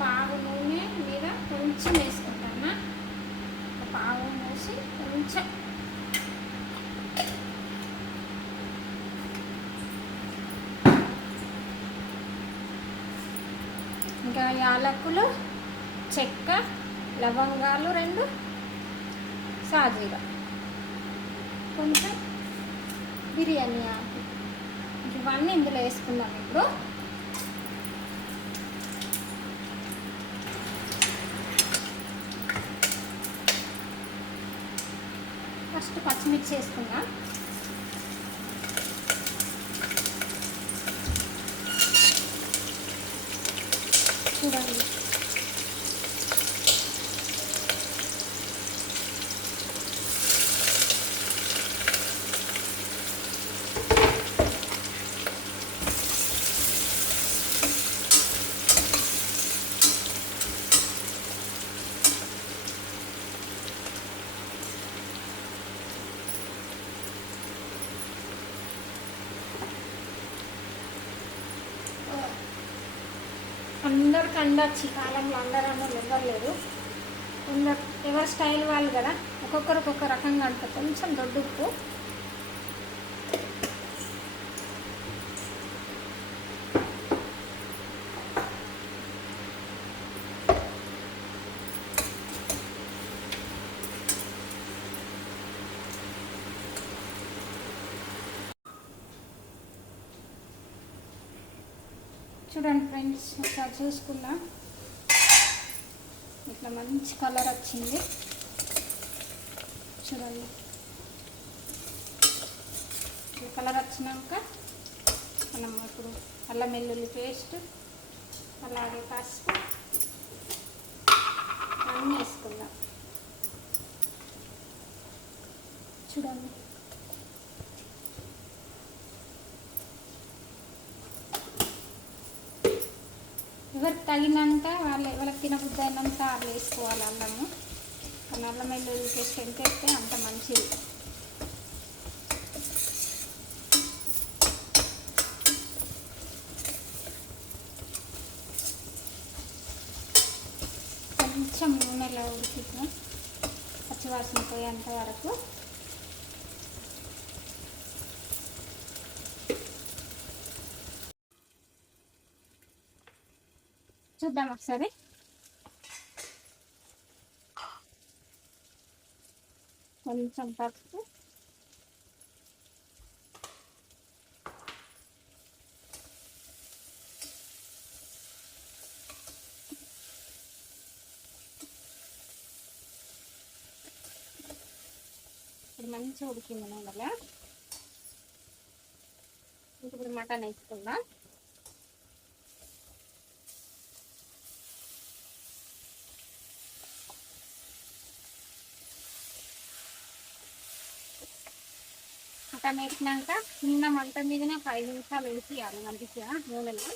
పావు నూనె మీద కొంచెం వేసుకుంటాను. పావు మూసి కొంచెం ఇంకా యాలకులు, చెక్క, లవంగాలు 2, సాజీరా, కొంచెం బిర్యానీ ఆకు, ఇవన్నీ ఇందులో వేసుకుందాం. ఇప్పుడు ఫస్ట్ పచ్చిమిర్చి వేసుకుందాం. చూడండి, అందరికి అందచ్చు. ఈ కాలంలో అందరూ ఇవ్వలేరు. కొందరు ఎవరి స్టైల్ వాళ్ళు కదా, ఒక్కొక్కరు ఒక్కొక్క రకంగా అంటారు. కొంచెం దొడ్డుప్పు, చూడండి ఫ్రెండ్స్, ఒకసారి చూసుకున్నా ఇట్లా మంచి కలర్ వచ్చింది. చూడండి, ఇట్లా కలర్ వచ్చినాక మనం ఇప్పుడు అల్లం వెల్లుల్లి పేస్ట్, అలాగే పసుపు అన్నీ వేసుకుందాం. చూడండి, ఎవరికి తగినంత వాళ్ళకి తినబుద్ధి అయినంత వాళ్ళు వేసుకోవాలి అల్లము. కానీ అల్లం వెల్లుల్లి పేస్ట్ ఎంత వేస్తే అంత మంచిది. కొంచెం నూనెలో ఉడికిద్దాం, పచ్చివాసన పోయేంత వరకు. చూద్దాం ఒకసారి. కొంచెం పసుపు, ఇప్పుడు మంచిగా ఉడికింది నూనెలో. ఇప్పుడు మటన్ వేసుకుందాం. మటన్ వేసినాక చిన్న మంట మీదనే 5 నిమిషాలు ఉడికియాలి మంచిగా నూనెలో.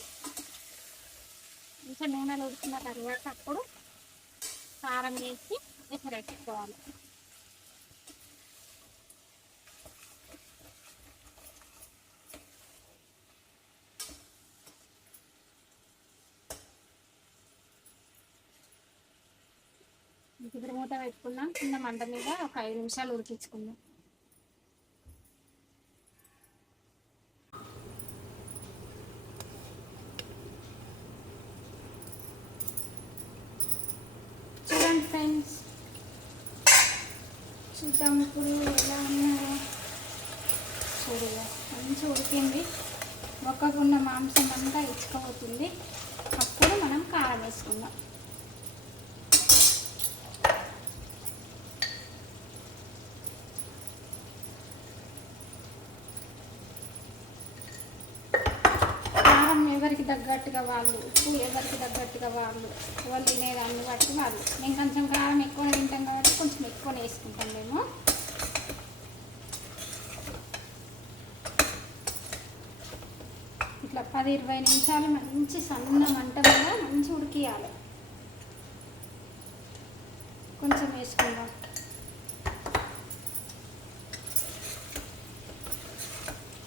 మంచిగా నూనెలో ఉడికిన తర్వాత అప్పుడు కారం వేసి ఎసరెట్టుకోవాలి. ఇప్పుడు మూత పెట్టుకున్నాం. చిన్న మంట మీద ఒక 5 నిమిషాలు ఉడికించుకుందాం. చూడండి ఫ్రెండ్స్, చూద్దాం ఇప్పుడు ఎలా ఉన్నాయో. చూడగా మంచిగా ఉడికింది. ఒక్కకున్న మాంసం అంతా ఇచ్చుకోబోతుంది. అప్పుడు మనం కారం వేసుకుందాం. ఎవరికి తగ్గట్టుగా వాళ్ళు, ఉప్పు ఎవరికి తగ్గట్టుగా వాళ్ళు తినేదాన్ని బట్టి వాళ్ళు. మేము కొంచెం కారం ఎక్కువ తింటాం కాబట్టి కొంచెం ఎక్కువ వేసుకుంటాం మేము. ఇట్లా 10-20 నిమిషాలు మంచి సన్న మంట మీద మంచి ఉడికియాలి. కొంచెం వేసుకుందాం.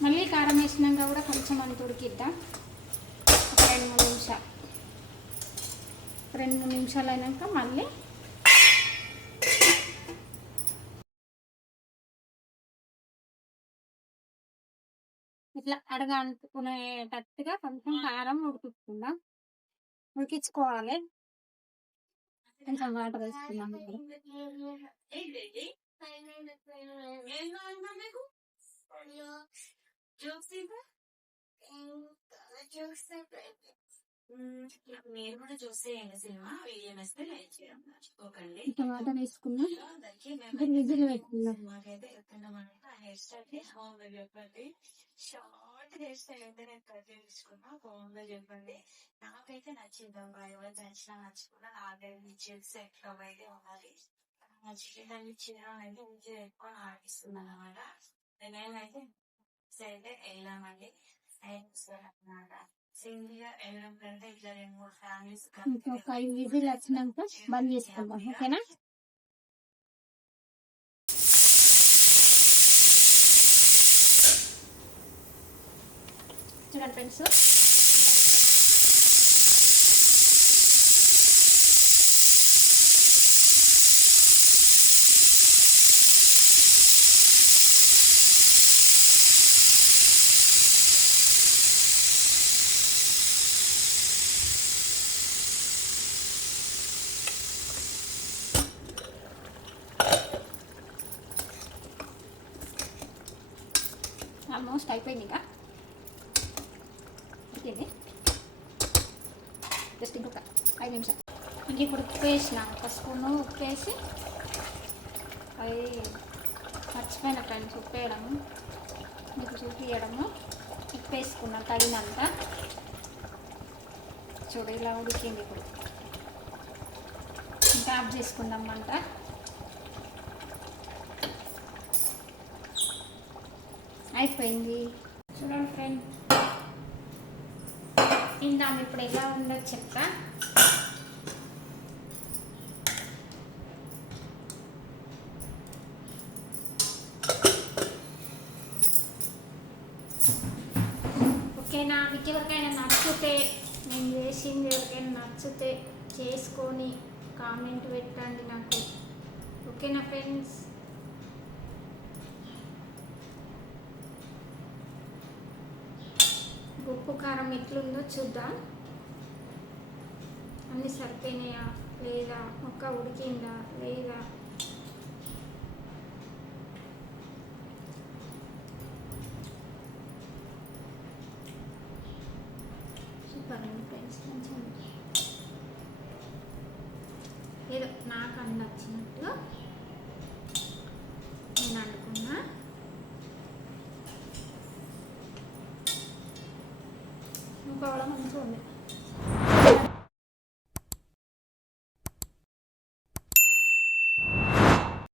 మళ్ళీ కారం వేసినాక కూడా కొంచెం అంత ఉడికిద్దాం. 2-3 నిమిషాలు. 2-3 నిమిషాలు అయినాక మళ్ళీ ఇట్లా అడగ అంటుకునేటట్టుగా కొంచెం కారం ఉడికించుకోవాలి. కొంచెం వాటర్ వేసుకున్నాం. మీరు కూడా చూసేయండి సినిమా వీడియోస్తే లైక్ చేయడం మర్చిపోకండి. వాటర్ వేసుకున్నాం. విజిల్ పెట్టుకున్నాం. మాకైతే ఎత్తున్నామంటే ఆ హెయిర్ స్టైల్ బాగుందని చెప్పండి. షార్ట్ హెయిర్ స్టైల్ అయితే నేను కట్ చేసుకున్నా. బాగుందని చెప్పండి. నాకైతే నచ్చింది. ఎవరు నచ్చినా నచ్చుకున్నా నాకైతే చేస్తే ఎట్లా అయితే ఉండాలి. నచ్చిందని చిన్నైతే ఇంట్లో ఎక్కువ ఆడిస్తున్నాను అనమాట. నేనైతే సైడ్ వెళ్ళామండి. అన్నమాట. సింగిల్గా వెళ్ళడం కంటే ఇట్లా 2-3 ఫ్యామిలీస్ ఇంకొక 5 విజిల్ వచ్చినాక బంద్ చేసుకుందాం. ఓకేనా? చూడండి ఫ్రెండ్స్, ఆల్మోస్ట్ అయిపోయింది. ఇంకా ఓకేది జస్ట్ ఇంకొక 5 నిమిషాలు. ఇంక ఇప్పుడు ఉప్పు వేసిన, ఒక స్పూను ఉప్పు వేసి, అది మర్చిపోయిన ఫ్రెండ్స్ ఉప్పు వేయడము, మీకు చూపించడము. ఉప్పు వేసుకున్నాం తగినంత. చూడు ఇలా ఉడికింది. ఇప్పుడు ఇంకా ఆఫ్ చేసుకుందాం మంట. అయిపోయింది. చూడండి ఫ్రెండ్, తిందాం. ఇప్పుడు ఎలా ఉందో చెప్తా. ఓకేనా? మీకు ఎవరికైనా నచ్చితే, నేను చేసింది ఎవరికైనా నచ్చితే చేసుకొని కామెంట్ పెట్టండి నాకు. ఓకేనా ఫ్రెండ్స్? ఉప్పు కారం ఎట్లుందో చూద్దాం. అన్నీ సరిపోయినాయా లేదా, ఒక్క ఉడికిందా లేదా. సూపర్ అండి ఫ్రెండ్స్. మంచిగా ఏదో నాకు అన్ని నచ్చినట్లు నేను అనుకున్నా. ఇంకా కూడా మంచిగా ఉంది.